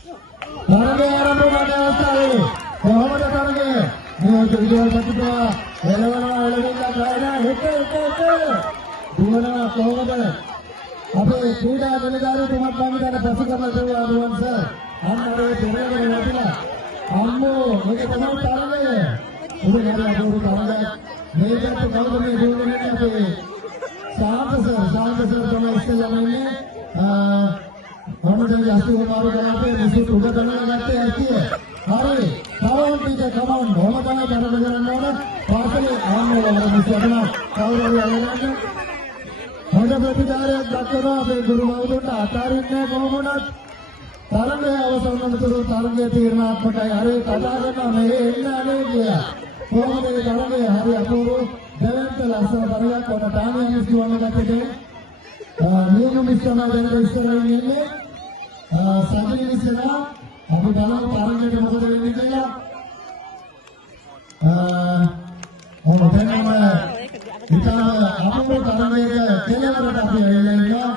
තරගය ආරම්භ වන අවස්ථාවේ කොහොමද තරගය? මේ විදිහට පිටුවා එළවෙනවා එළවෙන්න ගායනා එක දුවනවා කොහොමද? අපේ ක්‍රීඩා නිලධාරීතුමත් මම දැන් ප්‍රතික්‍රම දෙනවා දුවන් සර්. අන්නරේ පෙරේගෙන වැටිලා. අම්මෝ මේක තමයි තරගය. ඔබ නේද අපේ තරගය. මේකට කවුද මේ දුවන්නේ අපේ සාන්ත සර් තමයි ඉස්සෙල්ලාම ඉන්නේ. මම දැන් යස්තු මාරු කරන්නේ මුසු උඩ ගණන ගත්තේ ඇතිය. හරි. come on. මොහොම තමයි තරග කරන්න ඕන. පාසලේ ආම්මෝ වල මුසු අතන කවුරු හරි අල්ලගන්න. හොඳ ප්‍රතිචාරයක් දක්වනවා අපේ ගුරු මවුරුන්ට අතාරින්නේ කොහොමද? තරගය අවසන් වනතුරු තරගය තීරණාත්මකයි. හරි කතා කරනවා මේ එන්න අනේ කියලා. කොහොමද මේ තරගය හරි අපූර්ව දෙවන්ත ලස්සන තරගයක් වුණා. තානියන් කිව්වම ගැටේ නියම මිස්ටර්ලා දැන් ඉස්සරහින් ඉන්නේ. සජිනි මිස්ටර්ලා අපි බලමු තරගයට මොකද වෙන්නේ කියලා. ඉතාලම අපේ තරගයේ කෙලවරට අපි එල්ලෙනවා.